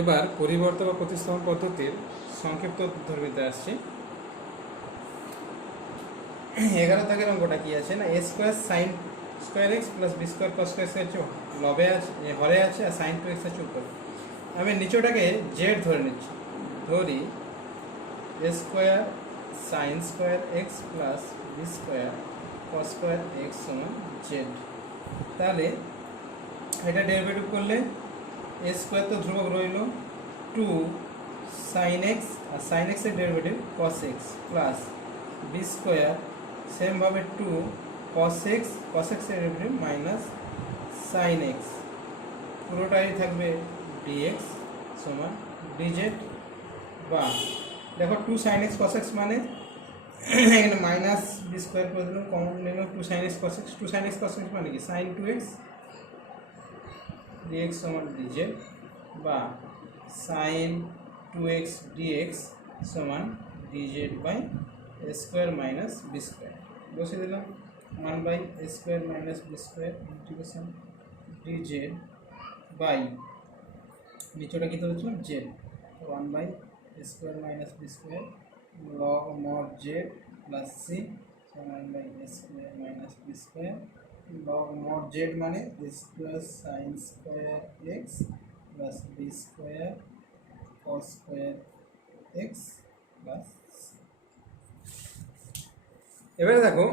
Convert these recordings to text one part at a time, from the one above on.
এবার পরিবর্ত বা প্রতিস্থাপন পদ্ধতির সংক্ষিপ্ত ধর্মীতে আসছি। 11 অঙ্কটা কি আছে না, a square sine square x plus b square cos square হচ্ছে লবে আছে, হরে আছে, আর সাইন টু এক্স আছে উপরে। আমি নিচেটাকে জেড ধরে নিচ্ছি। ধরি a square sine square x plus b square cos square x সমান জেড। তাহলে এটা ডেরিভেটিভ করলে এ স্কোয়ার তো ধ্রুবক রইল, টু সাইন এক্স, আর সাইন এক্সের derivative cos x plus b square সেমভাবে টু কস এক্সের ডেরিভেটিভ মাইনাস সাইন এক্স, পুরোটাই থাকবে ডিএক্স সমান ডিজেড। বা দেখো two sine x cos x মানে এখানে মাইনাস বি স্কোয়ার করে দিলাম, কমন নিলাম, two sine x cos x, two sine x cos x মানে কি সাইন টু এক্স ডিএক্স সমান ডিজেড, বা সাইন টু এক্স ডিএক্স সমান DZ by a square minus b square. বসে দিলাম 1/a square minus b square integration DZ by নিচেটা কী ধরেছিল z, 1/a square minus b square log mod z plus c 1/a square minus b square log mod z মানে a square sine square x plus b square cos square x plus c. এবারে দেখো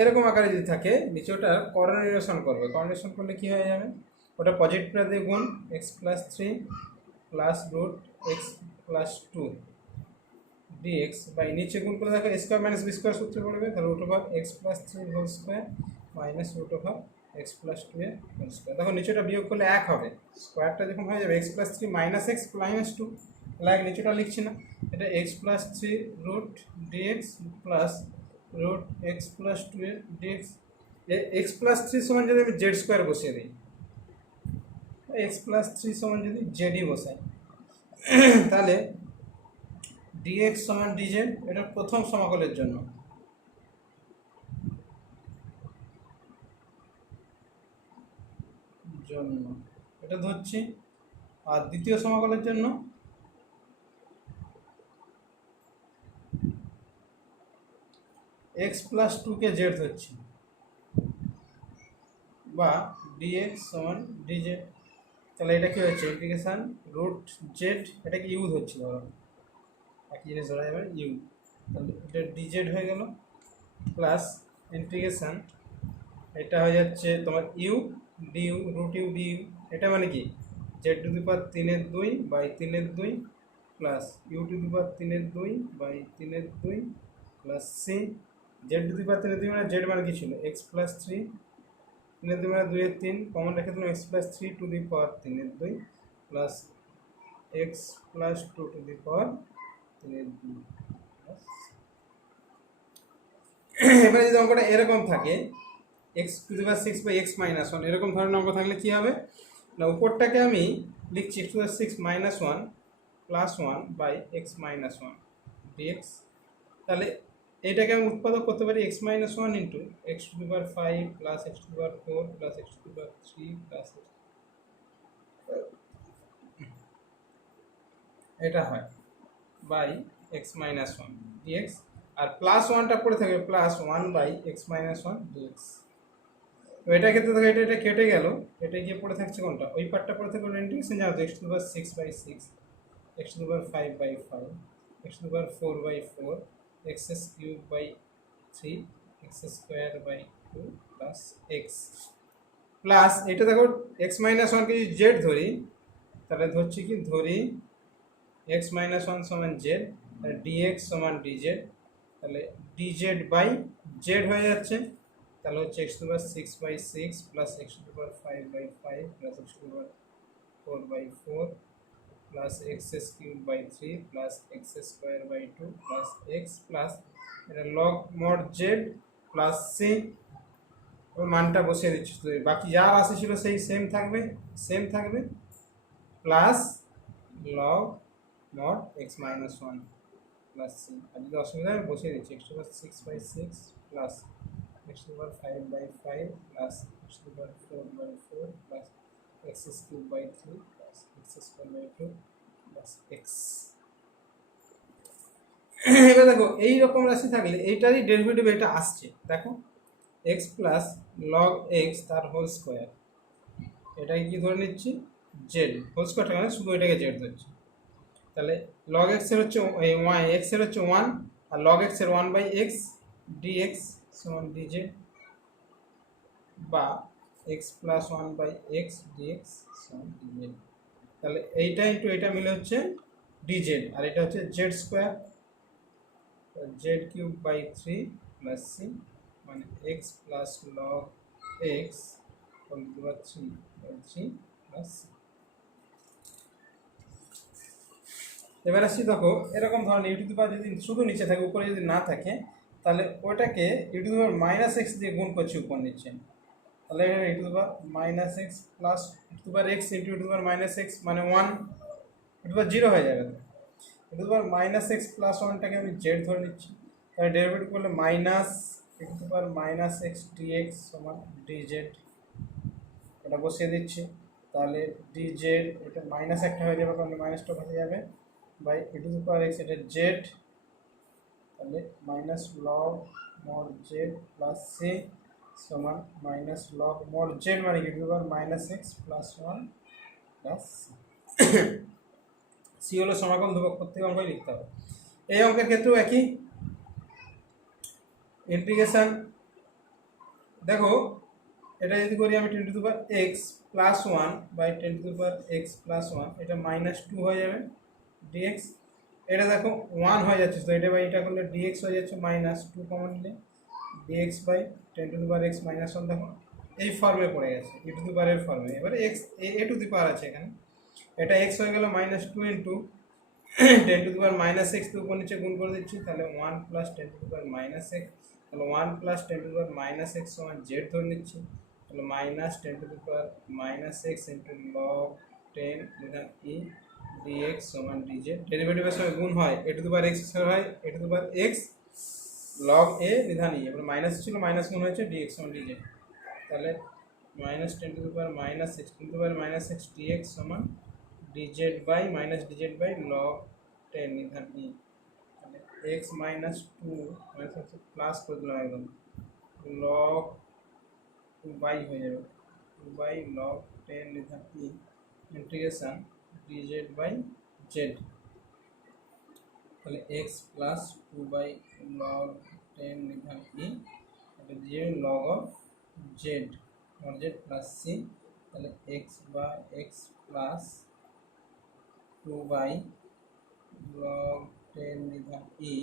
এরকম আকারে যদি থাকে নিচে ওটা coronation করবে, করোনেশন করলে কী হয়ে যাবে, ওটা পজিটিভটা দিয়ে গুণ x plus three plus root x plus two dx by নিচে গুণ করে দেখো স্কোয়ার মাইনাস বি স্কোয়ার সূত্রে পড়বে, তাহলে root over x plus three whole square minus root over x plus two এর হোল স্কোয়ার। দেখো নিচেটা বিয়োগ করলে এক হবে, স্কোয়ারটা যখন হয়ে যাবে x plus three minus x minus two, like নিচেটা লিখছি না, এটা x plus three root d x plus root x plus two এর ডিএক্স। এক্স প্লাস থ্রি সমান যদি আমি জেড স্কোয়ার বসিয়ে দিই, এক্স প্লাস থ্রি সমান যদি জেডই বসাই, তাহলে ডিএক্স সমান ডিজেড, এটা প্রথম সমাকলের জন্য, এটা ধরছি। আর দ্বিতীয় সমাকলের জন্য এক্স প্লাস টুকে জেড ধরছি, বা ডিএক্স সমান ডিজেড। তাহলে এটা কি হচ্ছে ইন্টিগ্রেশন রুট জেড, এটাকে ইউ ধরছি, ধরো একই জিনিস ধরা যাবে ইউ, তাহলে এটা ডিজেড হয়ে গেল প্লাস ইন্টিগ্রেশন এটা হয়ে যাচ্ছে তোমার u du root u du, এটা মানে কি z to the power 3/2 by 3/2 plus u to the power 3/2 by 3/2 plus c, z to the power 3/2 মানে জেড মানে কি ছিল এক্স প্লাস থ্রি, 3/2 মানে 2/3 কমন রেখে দিলাম, x plus three to the power 3/2 plus x plus two to the power 3/2। এবারে যদি অঙ্কটা এরকম থাকে x to the power 6 by x minus 1, এরকম ধরনের অঙ্ক থাকলে কী হবে না, উপরটাকে আমি লিখছি x to the power 6 minus 1 plus 1 by x minus 1 dx. তাহলে এইটাকে আমি উৎপাদক করতে পারি x minus 1 into x to the power 5 plus x to the power 4 plus x to the power 3 plus এটা হয় বাই এক্স মাইনাস 1 ডিএক্স, আর plus 1টা পড়ে থাকবে plus 1 by x minus 1 dx. তো এটা ক্ষেত্রে দেখো এটা কেটে গেল, এটা গিয়ে পড়ে থাকছে কোনটা, ওই পার্টটা পড়ে থাকবে ইন্টিগ্রেশন জানো তো, x to the power 6 by 6 x to the power 5 by 5 x to the power 4 by 4 x cube by 3 x square by 2 plus x plus এটা দেখো এক্স মাইনাস 1কে যদি জেড ধরি, তাহলে ধরছি কি ধরি এক্স মাইনাস 1 সমান জেড, তাহলে ডিএক্স সমান ডিজেড, তাহলে ডিজেড বাই জেড হয়ে যাচ্ছে, তাহলে হচ্ছে x to the power 6 by 6 plus x to the power 5 by 5 plus x to the power 4 by 4 plus x cube by 3 plus x square by 2 plus x plus এটা log mod z plus c, ওই মানটা বসিয়ে দিচ্ছি, তো বাকি যা রাশি ছিল সেই সেম থাকবে plus log mod x minus 1 plus c. আর যদি অসুবিধা আমি বসিয়ে দিচ্ছি x to the power 6 by 6 plus x to the power 5 by 5 plus x to the power 4 by 4 plus x cube by 3 plus x square by 2 plus x. এবার দেখো এইরকম রাশি থাকলে এইটারই ডেরিভেটিভ এটা আসছে, দেখো এক্স প্লাস লগ এক্স তার whole square, এটাকে কি ধরে নিচ্ছি জেড, হোল স্কোয়ারটা মানে শুধু এটাকে জেড ধরছি। তাহলে লগ এক্স এর হচ্ছে ওয়ান, এক্স এর হচ্ছে ওয়ান, আর লগ এক্স এর ওয়ান বাই এক্স ডিএক্স সমান ডিজেড, বা x plus one by x dx সমান ডিজেড। তাহলে এইটা ইন্টু এটা মিলে হচ্ছে ডিজেড, আর এটা হচ্ছে z square, z cube by three plus c মানে x plus log x whole to power three by three plus c. এবার আসছি দেখো এরকম ধরনের ইউ টু দি পাওয়ার যদি শুধু নিচে থাকে উপরে যদি না থাকে তাহলে ওটাকে u to the power minus x দিয়ে গুণ করছি উপর নিচে, তাহলে u to the power minus x plus u to the power x into u to the power minus x মানে one, u to the power zero হয়ে যাবে। U to the power minus x plus ওয়ানটাকে আমি z ধরে নিচ্ছি, তাহলে derivative করলে minus u to the power minus x dx সমান ডিজেড, এটা বসিয়ে দিচ্ছি। তাহলে ডিজেড এটা মাইনাস একটা হয়ে যাবে কারণ মাইনাসটা হয়ে যাবে by e to the power x এটা জেড, তাহলে minus log mod z plus c সমান মাইনাস লগ মড জেড মানে কি e to the power minus x plus one plus c হলো সমাকল ধ্রুবক, প্রত্যেক অঙ্কই লিখতে হবে। এই অঙ্কের ক্ষেত্রেও একই ইন্টিগ্রেশন, দেখো এটা যদি করি আমি ten to the power x plus one by ten to the power x plus one, এটা মাইনাস টু হয়ে যাবে ডিএক্স, এটা দেখো ওয়ান হয়ে যাচ্ছে তো এটা বাই এটা করলে ডিএক্স হয়ে যাচ্ছে মাইনাস টু কমন নিলে dx by ten to the power x minus one, দেখো এই ফর্মে পড়ে গেছে ই টু দি পাওয়ারের ফর্মে। এবারে এক্স এ টু দি পাওয়ার আছে এখানে, এটা এক্স হয়ে গেল minus two into ten to the power minus x উপর নিচে গুণ করে দিচ্ছি, তাহলে one plus ten to the power minus x, তাহলে one plus ten to the power minus x সমান জেড ধরে নিচ্ছি, তাহলে minus ten to the power minus x into log ten e dx সমান ডিজেড, ডেরিভেটিভের সঙ্গে গুণ হয় a to the power x হয় a to the power x log a নিধান ই, এবার মাইনাস ছিল মাইনাস গুণ হয়েছে ডিএক্স সমান ডিজেড, তাহলে minus ten to the power minus x ten to the power minus x dx সমান DZ by minus dz by log ten নিধান ই, তাহলে x minus two minus plus করে দিলাম একদম লগ টু বাই হয়ে যাবে two by log ten নিধান e integration DZ by z, তাহলে x plus two by log ten নিধান ই এটা দিয়ে log of z log z plus c, তাহলে এক্স বা x plus two by log ten নিধান ই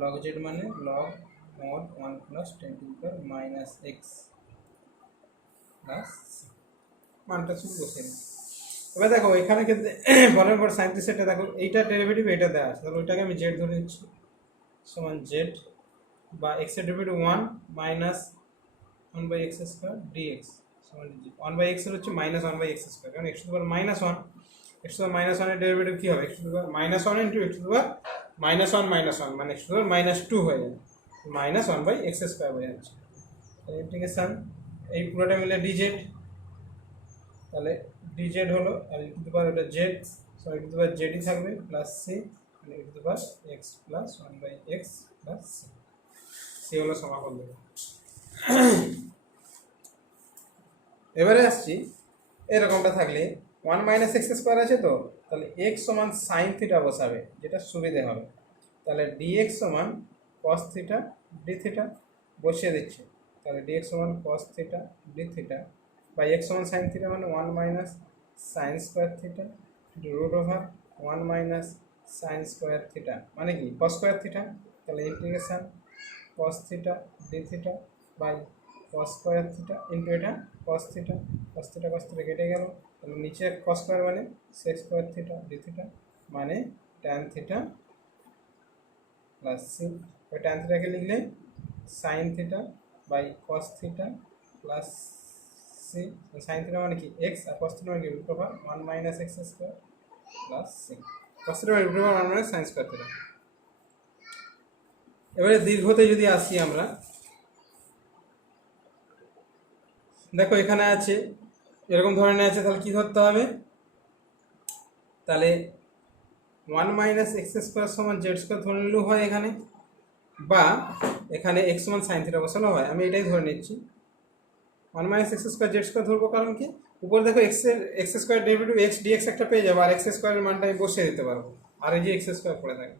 লগ জেড মানে log mod one plus ten to the power minus x plus মানটা শুধু বসে দিই। এবার দেখো এখানে ক্ষেত্রে বলার পর সাইন্টিস্ট সেটটা দেখো এইটার ডেরিভেটিভ এটা দেওয়া আছে, তাহলে ওইটাকে আমি জেড ধরে নিচ্ছি সমান জেড বা এক্স এর derivative one minus one by x square dx সমান ওয়ান বাই এক্স এর হচ্ছে minus one by x square, কারণ x to the power minus one, x to the power minus ওয়ানের ডেরিভেটিভ কী হবে x to the power minus one into x to the power minus one মানে x to the power minus two হয়ে যাবে minus one by x square হয়ে যাচ্ছে, integration এই পুরোটা মিলে ডিজেড, তাহলে ডিজেড হলো আর ই টু দি পাওয়ার ওটা z so e to the power জেডই থাকবে প্লাস সি মানে e to the power x plus one by x plus c, c হলো সমাকল দেব। এবারে আসছি এরকমটা থাকলে ওয়ান মাইনাস এক্স স্কোয়ার আছে তো, তাহলে এক্স সমান সাইন থিটা বসাবে যেটা সুবিধে হবে, তাহলে ডিএক্স সমান কস থিটা ডি থিটা বসিয়ে দিচ্ছে, তাহলে ডিএক্স সমান cos theta d theta by x সমান সাইন থিটা মানে one minus sine square theta root over one minus sine square theta মানে কি কস স্কোয়ার থিটা, তাহলে integration cos theta d theta by cos square theta into এটা cos theta কেটে গেল, তাহলে নিচে কস স্কোয়ার মানে sec square theta d theta মানে ট্যান থিটা প্লাস সি, ওই ট্যান থিটাকে লিখলে sine theta by cos theta plus c, sine theta মানে কি এক্স আর কস থিটা মানে কি root over one minus x square plus c, cos theta মানে root over one minus sine square theta. এবারে দীর্ঘতে যদি আসি আমরা, দেখো এখানে আছে এরকম ধরনের আছে, তাহলে কি ধরতে হবে, তাহলে ওয়ান মাইনাস এক্স স্কোয়ার সমান জেড স্কোয়ার ধরে নিলেও হয় এখানে, বা এখানে এক্স সমান সাইন থিটা বসানো হয়। আমি এটাই ধরে নিচ্ছি, one minus x square z square ধরবো, কারণ কি উপরে দেখো x square derivative x dx একটা পেয়ে যাবো, আর এক্স স্কোয়ারের মানটা আমি বসিয়ে দিতে পারবো, আর এই যে এক্স স্কোয়ার পড়ে থাকে।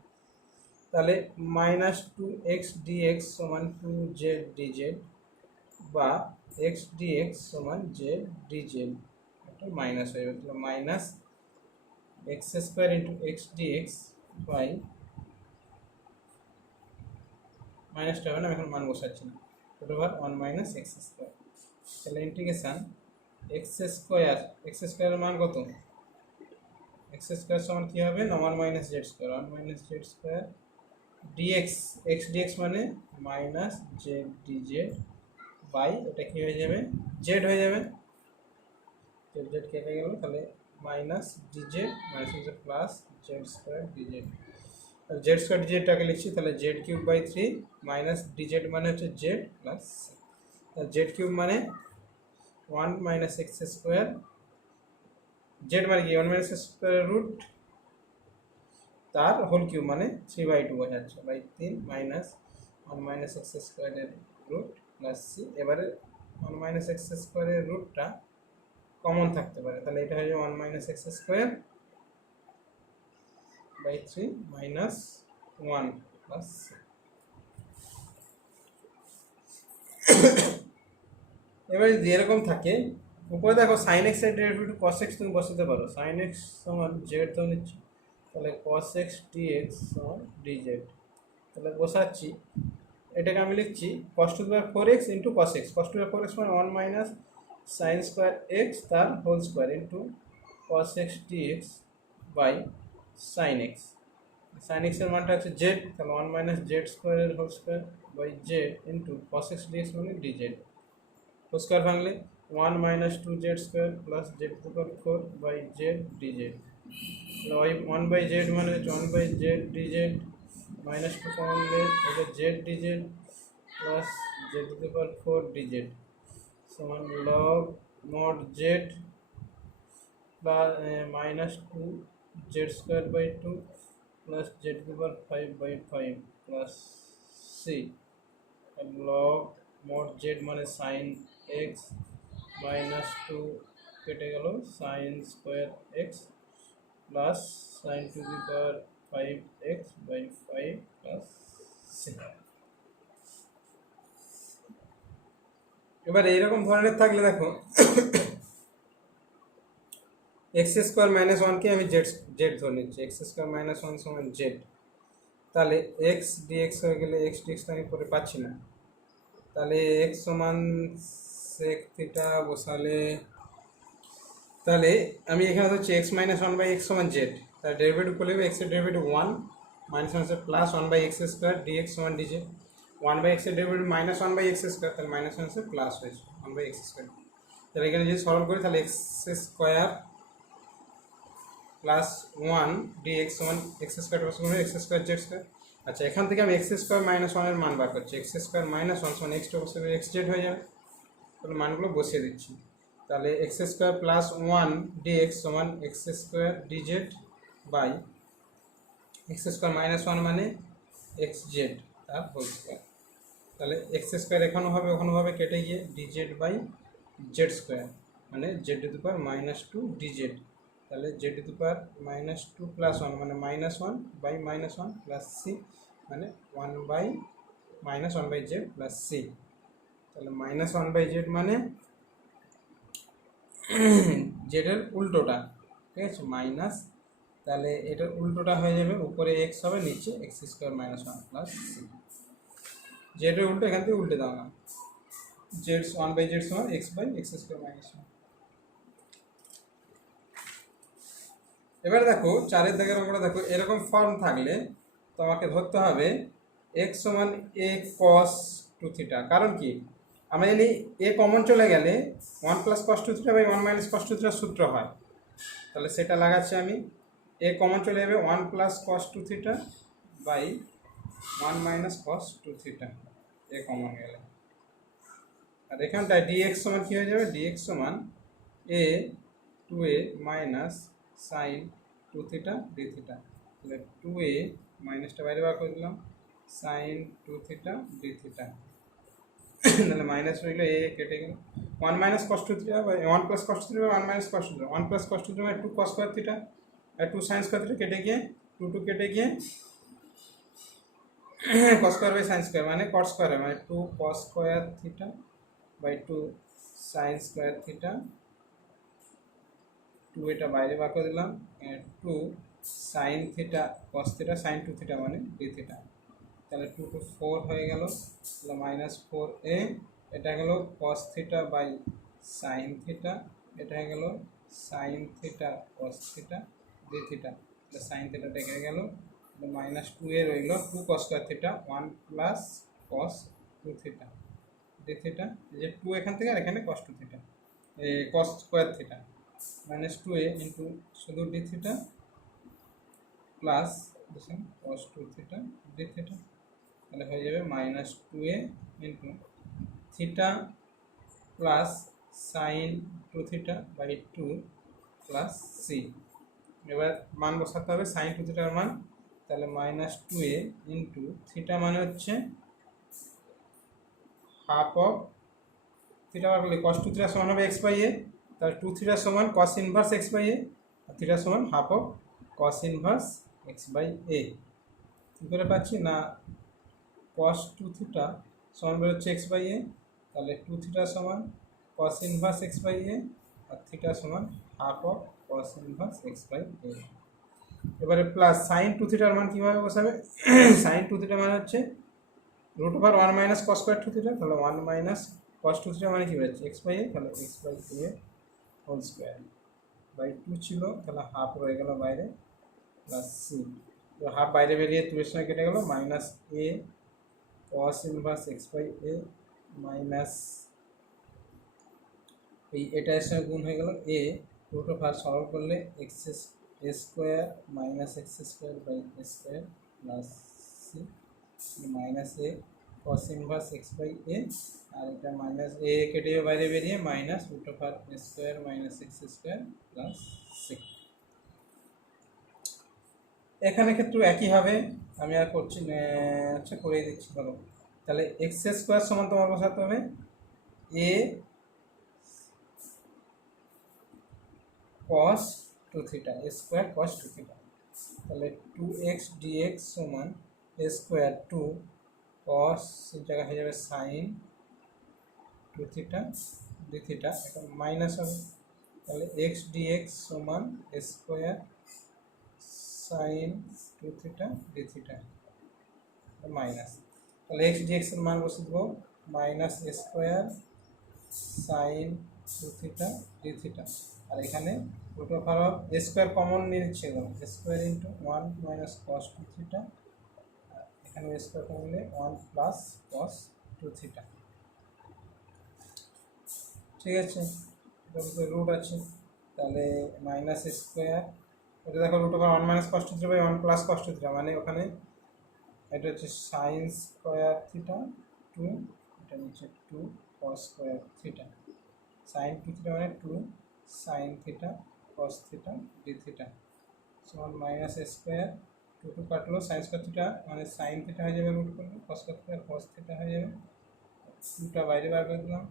তাহলে মাইনাস টু এক্স ডিএক্স সমান টু জেড ডিজেড, বা এক্স ডিএক্স সমান জেড ডিজেড, একটা মাইনাস হয়ে যাবে। তাহলে minus x square into x dx by, মাইনাসটা হবে না, আমি এখন মান বসাচ্ছি না, root over one minus x square. তাহলে ইন্টিগ্রেশান এক্স স্কোয়ারের মান কত, এক্স স্কোয়ার সমান কী হবে না, one minus z square, one minus z square dx, x dx মানে মাইনাস জেড ডিজেড বাই, এটা কী হয়ে যাবে, জেড হয়ে যাবে, জেড জেড কেটে গেল, তাহলে মাইনাস ডিজেড মাইনাস হচ্ছে plus z square dz. Z square ডিজেডটাকে লিখছি, তাহলে z cube by three minus dz মানে হচ্ছে জেড প্লাস জেড কিউব মানে one minus x square, z মানে কি ওয়ান মাইনাস এক্স স্কোয়ারের রুট, তার হোল কিউব মানে থ্রি বাই টু বোঝাচ্ছে, বাই তিন মাইনাস ওয়ান মাইনাস এক্স স্কোয়ারের রুট প্লাস সি। এবারে ওয়ান মাইনাস এক্স স্কোয়ারের রুটটা কমন থাকতে পারে, তাহলে এটা হয়ে যাবে one minus x square by three minus one plus c. এবার যদি এরকম থাকে, উপরে দেখো সাইন এক্স এর ডেরিভেটিভ কস এক্স তুমি বসাতে পারো, সাইন এক্স সমান জেড তো নিচ্ছি, তাহলে কস এক্স ডিএক্স সমান ডিজেড। তাহলে বসাচ্ছি, এটাকে আমি লিখছি কস two the power four x into cos x, cos two the power four x মানে one minus sine square x তার whole square into cos x dx by sine x. Sign এক্সের মানটা হচ্ছে জেড, তাহলে ওয়ান মাইনাস জেড স্কোয়ারের whole square by Z into cos x dx মানে DZ, whole square ভাঙলে one minus two z square plus z to power four by z dz. One by z মানে হচ্ছে one by z dz minus two কমলে এটা z dz plus z to power four dz সমান log mod z plus minus two z square by two plus z to power five by five plus c. Log mod z মানে sine x minus two কেটে গেল sine square x plus sine to the power five x by five plus c. এবার এইরকম ধরনের থাকলে দেখো x square minus ওয়ানকে আমি জেড জেড ধরে নিচ্ছি, এক্স স্কোয়ার মাইনাস ওয়ান সমান জেড, তাহলে এক্স ডিএক্স হয়ে গেলে এক্স ডিএক্স আমি পরে পাচ্ছি না, তাহলে এক্স সমান সেক থিটা বসালে, তাহলে আমি এখানে হচ্ছে x minus one by x সমান জেড, তাহলে ডেরিভেটিভ করলে এক্সের derivative one minus one plus one by x square dx সমান ডিজেড, ওয়ান বাই এক্সের derivative minus one by x square, তাহলে মাইনাস ওয়ান প্লাস হয়েছে ওয়ান বাই এক্স স্কোয়ার। তাহলে এখানে যদি সলভ করি তাহলে x square plus one dx সমান x square plus one x square z square. আচ্ছা, এখান থেকে আমি এক্স স্কোয়ার মাইনাস ওয়ানের মান বার করছি, এক্স স্কোয়ার মাইনাস ওয়ান সমান এক্স টু বসে এক্স জেড হয়ে যাবে, তাহলে মানগুলো বসিয়ে দিচ্ছি। তাহলে x square plus one dx সমান x square dz by x square minus one মানে এক্স জেড তার হোল স্কোয়ার। তাহলে এক্স স্কোয়ার এখানেও হবে ওখানেও হবে, কেটে গিয়ে ডিজেড বাই জেড স্কোয়ার মানে z to the power minus two dz, তাহলে z to the power minus two plus one মানে minus one by minus one plus c মানে one by minus one by z plus c. তাহলে minus one by z মানে জেডের উল্টোটা, ঠিক আছে, minus, তাহলে এটার উল্টোটা হয়ে যাবে, উপরে এক্স হবে নিচে x square minus one plus c. জেডের উল্টো এখান থেকে উল্টে দাও না, জেড ওয়ান বাই জেড সমান x by x square minus one. এবার দেখো চারের দাগের অঙ্কটা দেখো, এরকম ফর্ম থাকলে তোমাকে ধরতে হবে এক্স সমান এ কস টু থিটা, কারণ কি আমরা জানি এ কমন চলে গেলে one plus cos two theta by one minus cos two থিটার সূত্র হয়, তাহলে সেটা লাগাচ্ছি আমি, এ কমন চলে যাবে one plus cos two theta by one minus cos two theta, a common গেলে, আর এখানটায় ডিএক্স সমান কী হয়ে যাবে, ডিএক্স সমান a two a minus sine two theta d theta, তাহলে 2a মাইনাসটা বাইরে বার করে দিলাম সাইন 2 থিটা ডি থিটা, তাহলে মাইনাস রইল এ কেটে গেল 1 minus cos 2 theta by 1 plus cos 2 theta by 1 minus cos 2 theta, 1 plus cos 2 theta মানে 2 কস স্কয়ার থিটা আর 2 সাইন স্কয়ার থিটা কেটে গিয়ে 2 কেটে গিয়ে cos square by sine square মানে কট স্কয়ার মানে 2 cos square theta by 2 sine square theta, 2 এটা বাইরে বার করে দিলাম 2 sine theta cos theta sine 2 theta মানে ডি থিটা, তাহলে 2 টু 4 হয়ে গেল, তাহলে মাইনাস 4a, এটা গেল cos theta by sine theta, এটা হয়ে গেল sine theta cos theta d theta, তাহলে সাইন থিটাটা কেটে গেল, মাইনাস 2a রইল 2 cos square theta 1 plus cos 2 theta d theta, এই যে 2 এখান থেকে আর এখানে cos 2 theta cos square theta minus 2a into শুধু d theta plus cos 2 theta d theta, তাহলে হয়ে যাবে minus 2a into theta plus sign 2 theta by 2 plus c, এবার মান বসাতে হবে সাইন 2 থিটার মান, তাহলে মাইনাস 2a ইন্টু থিটা মানে হচ্ছে হাফ অফ থিটা বার করলে কস 2 থিটা সমান হবে এক্স বাই এ, তাহলে 2 থিটা সমান cos inverse x by a আর থিটা সমান half of cos inverse x by a, কী করে পাচ্ছি না কস 2 থিটা সমান বেরোচ্ছে এক্স বাই এ, তাহলে 2 থিটা সমান cos inverse x by a আর থিটা সমান half of cos inverse x by a. এবারে প্লাস সাইন 2 থিটার মান কীভাবে বসাবে, সাইন 2 থিটা মানে হচ্ছে root over 1 minus cos square 2 theta, তাহলে 1 মাইনাস কস 2 থিটা মানে কী বেরোচ্ছে এক্স বাই এ, তাহলে x by a whole square by 2 ছিল, তাহলে হাফ রয়ে গেল বাইরে প্লাস সি, তো হাফ বাইরে বেরিয়ে 2 এর সঙ্গে কেটে গেল minus a cos inverse x by a minus এই এটা এর সঙ্গে গুণ হয়ে গেল এ রুট ওভার সরল করলে x square minus x square by a square plus c minus a cos inverse x by a, আর এটা মাইনাস এ কেটে বাইরে বেরিয়ে minus root over a square minus x square plus c. এখানে ক্ষেত্রে একই হবে, আমি আর করছি আচ্ছা করেই দিচ্ছি ধরো, তাহলে এক্স স্কোয়ার সমান তোমার বসাতে হবে এ কস 2 থিটা এ স্কোয়ার কস 2 থিটা, তাহলে 2x dx সমান এ স্কোয়ার 2 কস এই জায়গায় হয়ে যাবে সাইন 2 থিটা ডি থিটা, এটা মাইনাস হবে, তাহলে x dx সমান a square sine 2 theta d theta minus, তাহলে x dx এর মান বসে দেবো minus a square sine 2 theta d theta, আর এখানে root over of a square common নিয়ে নিচ্ছে a square into 1 minus cos 2 theta, এখানে এ স্কোয়ার কমন নিলে 1 প্লাস কস 2 থিটা, ঠিক আছে, এটা রুট আছে, তাহলে মাইনাস স্কোয়ার এটা দেখো root over 1 minus cos 2 theta by 1 plus cos 2 theta, মানে ওখানে এটা হচ্ছে সাইন স্কোয়ার থিটা 2, এটা হচ্ছে 2 cos square theta, sine 2 theta মানে 2 sine theta cos theta d theta সমান মাইনাস স্কোয়ার 2 2 কাটলো সাইন স্কোয়ার থিটা মানে সাইন থিটা হয়ে যাবে রুট করলে cos square theta cos theta হয়ে যাবে, 2টা বাইরে বার করে দিলাম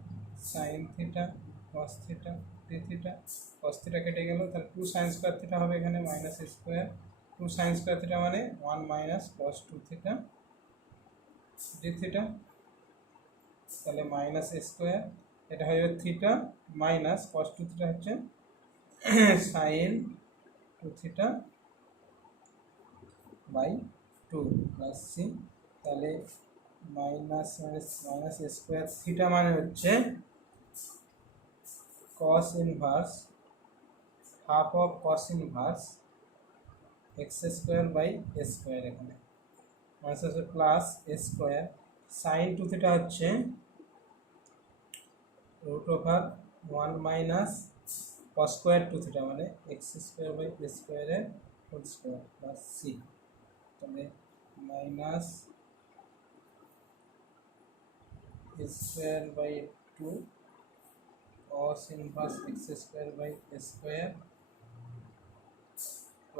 sine theta cos theta d theta, cos theta কেটে গেল, তাহলে 2 সাইন স্কোয়ার থিটা হবে এখানে minus square 2 sine square theta মানে 1 minus cos 2 theta d theta, তাহলে মাইনাস স্কোয়ার এটা হয়ে যাবে থিটা মাইনাস কস 2 থিটা হচ্ছে sine 2 theta by 2 plus c, তাহলে মাইনাস মাইনাস স্কোয়ার থিটা মানে হচ্ছে cos inverse half of cos inverse x square by a square, এখানে minus হচ্ছে plus a square sine 2 theta হচ্ছে root over 1 minus cos square 2 theta মানে x square by a স্কোয়ারের whole square plus c, তাহলে minus a square by 2 cos inverse x square by a square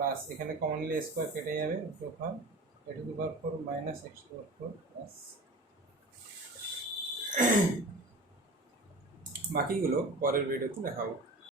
plus এখানে commonly square কেটে যাবে root over a to the power 4 minus x to the power 4 plus বাকিগুলো পরের ভিডিওতে দেখাবো।